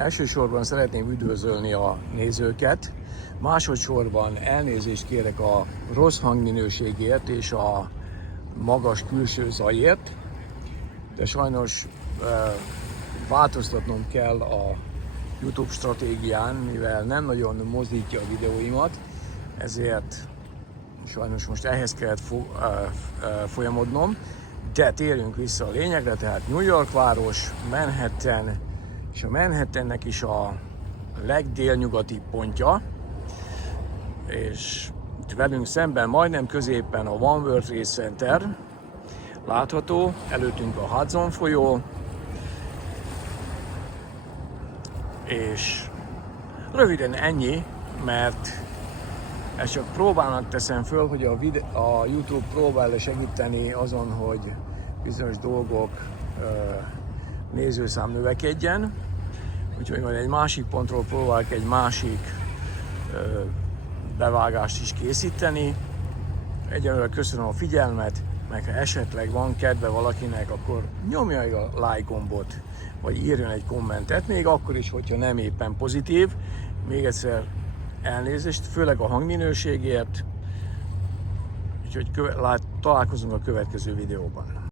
Elsősorban szeretném üdvözölni a nézőket, másodszorban elnézést kérek a rossz hangminőségért és a magas külső zajért, de sajnos változtatnom kell a YouTube stratégián, mivel nem nagyon mozdítja a videóimat, ezért sajnos most ehhez kellett folyamodnom, de térjünk vissza a lényegre, tehát New York város, Manhattan, és a Manhattannek is a legdélnyugati pontja, és itt velünk szemben, majdnem középen a One World Trade Center látható, előttünk a Hudson folyó, és röviden ennyi, mert ezt csak próbálnak teszem föl, hogy a YouTube próbál segíteni azon, hogy bizonyos dolgok nézőszám növekedjen. Úgyhogy majd egy másik pontról próbálok egy másik bevágást is készíteni. Egyelőre köszönöm a figyelmet, meg ha esetleg van kedve valakinek, akkor nyomja a like gombot, vagy írjon egy kommentet, még akkor is, hogyha nem éppen pozitív. Még egyszer elnézést, főleg a hangminőségért, úgyhogy találkozunk a következő videóban.